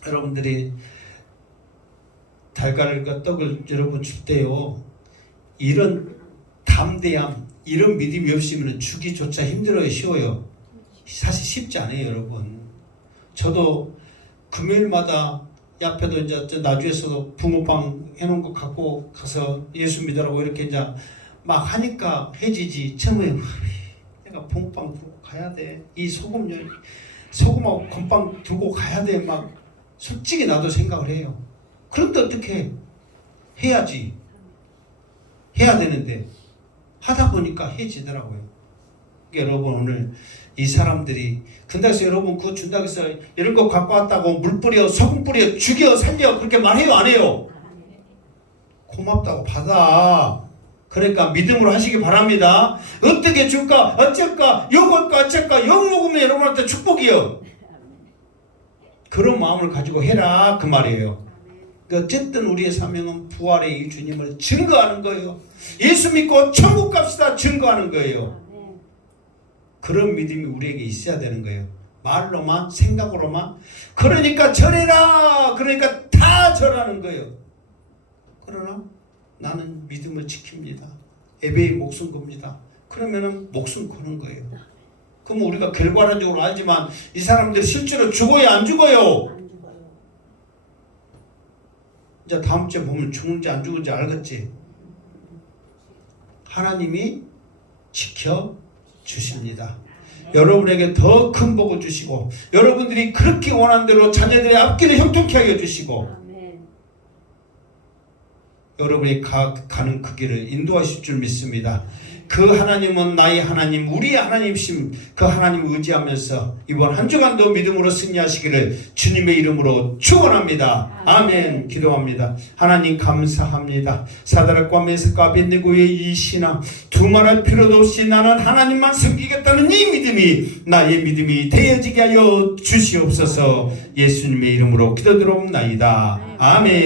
여러분들이 달걀과 떡을 여러분 줄 때요, 이런 담대함, 이런 믿음이 없으면 주기조차 힘들어요, 쉬워요? 사실 쉽지 않아요, 여러분. 저도 금요일마다 옆에도 이제 나주에서도 붕어빵 해놓은 거 갖고 가서 예수 믿으라고 이렇게 이제 막 하니까 해지지. 처음에 내가 붕어빵 들고 가야 돼, 이 소금하고 건빵 들고 가야 돼, 막 솔직히 나도 생각을 해요. 그런데 어떻게 해야지, 해야 되는데 하다 보니까 해지더라고요. 여러분 오늘 이 사람들이 근데서 여러분 그거 준다고 해서 이런 거 갖고 왔다고 물 뿌려 소금 뿌려 죽여 살려 그렇게 말해요 안 해요? 고맙다고 받아. 그러니까 믿음으로 하시기 바랍니다. 어떻게 줄까 어쩔까 욕할까 어쩔까 욕 먹으면 여러분한테 축복이요. 그런 마음을 가지고 해라 그 말이에요. 어쨌든 우리의 사명은 부활의 이 주님을 증거하는 거예요. 예수 믿고 천국 갑시다 증거하는 거예요. 그런 믿음이 우리에게 있어야 되는 거예요. 말로만 생각으로만. 그러니까 절해라. 그러니까 다 절하는 거예요. 그러나 나는 믿음을 지킵니다. 예배의 목숨 겁니다. 그러면은 목숨 거는 거예요. 그럼 우리가 결과론적으로 알지만 이 사람들이 실제로 죽어요, 안 죽어요? 안 죽어요. 이제 다음 주에 보면 죽는지 안 죽은지 알겠지? 하나님이 지켜 주십니다. 여러분에게 더 큰 복을 주시고 여러분들이 그렇게 원하는 대로 자녀들의 앞길을 형통케 하여 주시고 아멘. 여러분이 가는 그 길을 인도하실 줄 믿습니다. 그 하나님은 나의 하나님, 우리의 하나님이심, 그 하나님을 의지하면서 이번 한 주간도 믿음으로 승리하시기를 주님의 이름으로 축원합니다. 아멘. 기도합니다. 하나님 감사합니다. 사드락과 메삭과 아벳네고의 이 신앙, 두말할 필요도 없이 나는 하나님만 섬기겠다는 이 믿음이 나의 믿음이 되어지게 하여 주시옵소서. 예수님의 이름으로 기도드리옵나이다. 아멘.